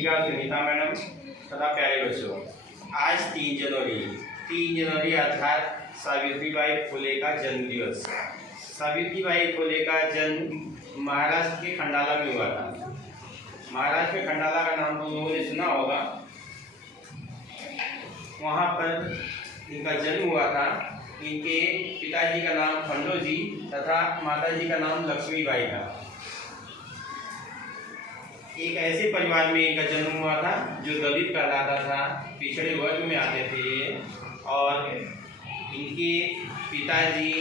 शिक्षिका सुनीता मैडम तथा प्यारे बच्चों, आज 3 जनवरी अर्थात सावित्रीबाई फुले का जन्म दिवस। सावित्रीबाई फुले का जन्म महाराष्ट्र के खंडाला में हुआ था। महाराष्ट्र के खंडाला का नाम तुम लोगों ने सुना होगा। वहाँ पर इनका जन्म हुआ था। इनके पिताजी का नाम खंडोजी तथा माताजी का नाम लक्ष्मीबाई था। एक ऐसे परिवार में इनका जन्म हुआ था जो दलित कहलाता था, पिछड़े वर्ग में आते थे और इनके पिताजी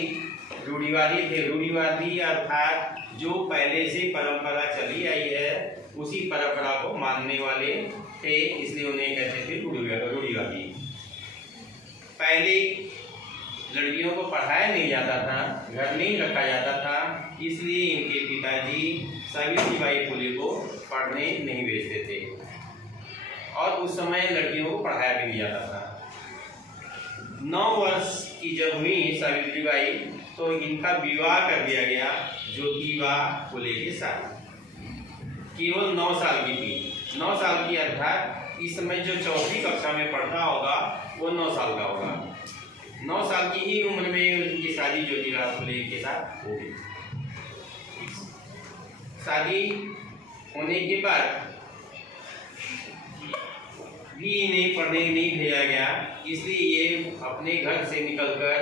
रूढ़िवादी थे। रूढ़िवादी अर्थात जो पहले से परंपरा चली आई है उसी परंपरा को मानने वाले थे, इसलिए उन्हें कहते थे रूढ़िवादी। पहले लड़कियों को पढ़ाया नहीं जाता था, घर नहीं रखा जाता था, इसलिए इनके पिताजी सावित्रीबाई फुले को पढ़ने नहीं भेजते थे और उस समय लड़कियों को पढ़ाया भी नहीं जाता था। 9 वर्ष की जब हुई सावित्रीबाई तो इनका विवाह कर दिया गया ज्योतिबा फुले के साथ। केवल 9 साल की थी। 9 साल की अर्थात इस समय जो 4वीं कक्षा में पढ़ता होगा वो 9 साल का होगा। 9 साल की ही उम्र में उनकी शादी ज्योतिबा फुले के साथ हो गई। शादी होने के बाद भी इन्हें पढ़ने नहीं भेजा गया, इसलिए ये अपने घर से निकलकर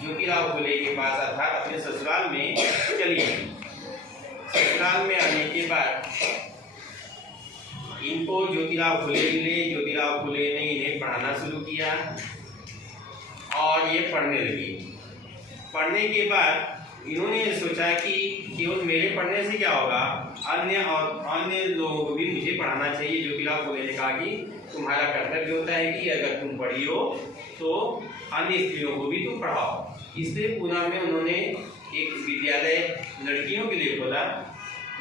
ज्योतिराव फुले के पास अर्थात अपने ससुराल में चली गई। ससुराल में आने के बाद इनको ज्योतिराव फुले मिले। ज्योतिराव फुले ने इन्हें पढ़ाना शुरू किया और ये पढ़ने लगी। पढ़ने के बाद इन्होंने सोचा कि केवल मेरे पढ़ने से क्या होगा, अन्य लोगों को भी मुझे पढ़ाना चाहिए। ज्योतिराव फुले ने कहा कि तुम्हारा कर्तव्य होता है कि अगर तुम पढ़ी हो तो अन्य स्त्रियों को भी तुम पढ़ाओ। इसलिए पुणे में उन्होंने एक विद्यालय लड़कियों के लिए खोला।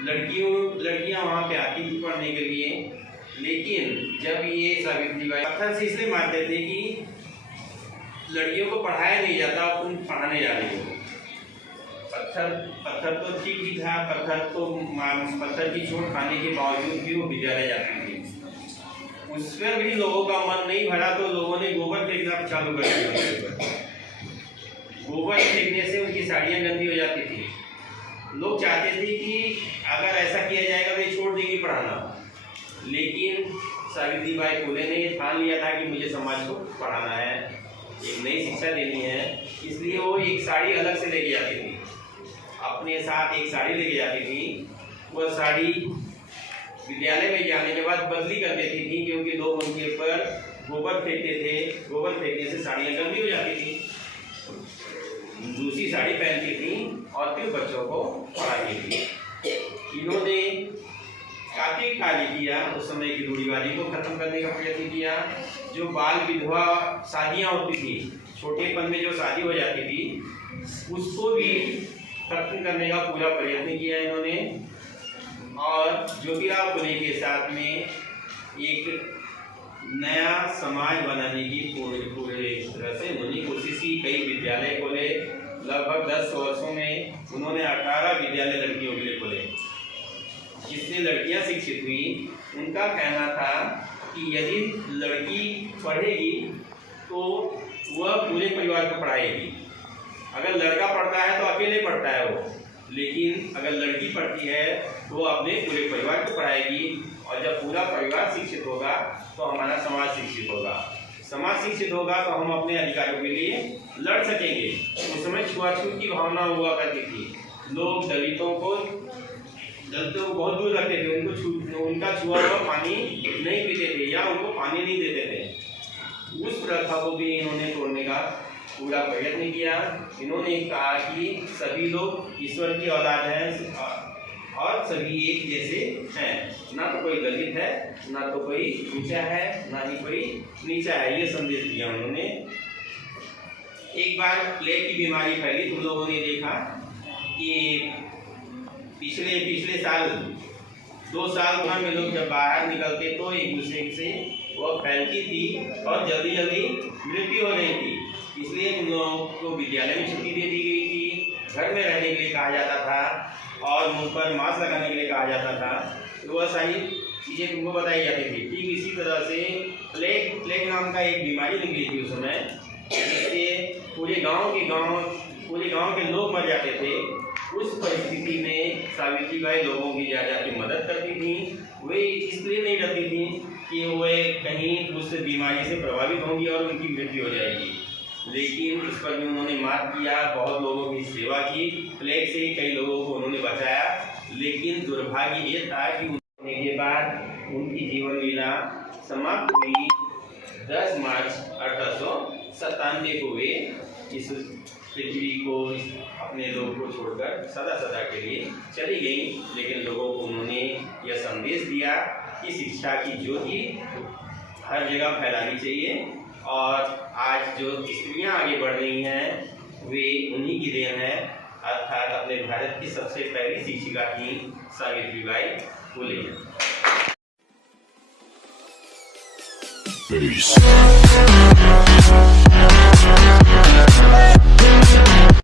लड़कियां वहाँ पे आती थी पढ़ने के लिए, लेकिन जब ये सावित्रीबाई पत्थर से इसलिए मारते थे कि लड़कियों को पढ़ाया नहीं जाता और तुम पढ़ाने जा रही हो। पत्थर तो ठीक ही था। पत्थर की चोट खाने के बावजूद भी वो विद्यालय जाती थी। उस पर भी लोगों का मन नहीं भरा तो लोगों ने गोबर फेंकना चालू कर दिया। गोबर फेंकने से उनकी साड़ियाँ गंदी हो जाती थी। लोग चाहते थे कि अगर ऐसा किया जाएगा तो ये छोड़ देंगी पढ़ाना, लेकिन सावित्रीबाई फुले ने ठान लिया था कि मुझे समाज को पढ़ाना है, एक नई शिक्षा देनी है। इसलिए वो एक साड़ी अलग से लेके जाती थी, अपने साथ एक साड़ी लेके जाती थी। वह साड़ी विद्यालय में जाने के बाद बदली कर देती थी, क्योंकि लोग उनके ऊपर गोबर फेंकते थे। गोबर फेंकने से साड़ियाँ गंदी हो जाती थी। दूसरी साड़ी पहनती थी और फिर बच्चों को पढ़ाती थी। इन्होंने काफ़ी कार्य किया। उस समय की रूढ़िवादी को खत्म करने का प्रयत्न किया। जो बाल विधवा शादियाँ होती थी, छोटेपन में जो शादी हो जाती थी, उसको भी खत्म करने का पूरा प्रयत्न किया इन्होंने। और ज्योतिराव फुले के साथ में एक नया समाज बनाने की पूरे तरह से उन्होंने कोशिश की। कई विद्यालय खोले। लगभग 10 वर्षों में उन्होंने 18 विद्यालय लड़कियों के लिए खोले, जिससे लड़कियां शिक्षित हुई। उनका कहना था कि यदि लड़की पढ़ेगी तो वह पूरे परिवार को पढ़ाएगी। अगर लड़का पढ़ता है तो अकेले पढ़ता है वो, लेकिन अगर लड़की पढ़ती है तो वो अपने पूरे परिवार को पढ़ाएगी। और जब पूरा परिवार शिक्षित होगा तो हमारा समाज शिक्षित होगा। समाज शिक्षित होगा तो हम अपने अधिकारों के लिए लड़ सकेंगे। उस समय छुआछूत की भावना हुआ करती थी। लोग दलितों को बहुत दूर रखते थे। उनका छुआ हुआ पानी नहीं पीते थे या उनको पानी नहीं देते थे। उस प्रथा को भी इन्होंने तोड़ने का पूरा प्रयत्न किया। इन्होंने कहा कि सभी लोग ईश्वर की औलाद हैं और सभी एक जैसे हैं, ना तो कोई दलित है, ना तो कोई ऊंचा है, ना ही कोई नीचा है। ये संदेश दिया उन्होंने। एक बार प्लेग की बीमारी फैली। तुम लोगों ने देखा कि पिछले साल 2 साल में लोग जब बाहर निकलते तो एक दूसरे से वह फैलती थी और जल्दी मृत्यु हो रही थी। इसलिए उन लोगों को विद्यालय में छुट्टी दे दी गई थी, घर में रहने के लिए कहा जाता था और मुंह पर मास्क लगाने के लिए कहा जाता था। तो वह सही चीजें तुमको बताई जाती थी। ठीक इसी तरह से प्लेग नाम का एक बीमारी निकली थी उस समय, जिससे पूरे गांव के लोग मर जाते थे। उस परिस्थिति में सावित्रीबाई लोगों की जा की मदद करती थी। वे इसलिए नहीं डरती थी कि वे कहीं उस बीमारी से प्रभावित होंगी और उनकी मृत्यु हो जाएगी, लेकिन इस पर भी उन्होंने मात किया, बहुत लोगों की सेवा की, प्लेग से कई लोगों को उन्होंने बचाया। लेकिन दुर्भाग्य ये था कि होने के बाद उनकी जीवन लीला समाप्त हुई 10 मार्च 1897 को। वे इस पृथ्वी को, अपने लोग को छोड़कर सदा सदा के लिए चली गई। लेकिन लोगों को उन्होंने यह संदेश दिया कि शिक्षा की ज्योति हर जगह फैलानी चाहिए, और आज जो स्त्रियां आगे बढ़ रही हैं वे उन्हीं की देन है, अर्थात अपने भारत की सबसे पहली शिक्षिका थी सावित्रीबाई फुले।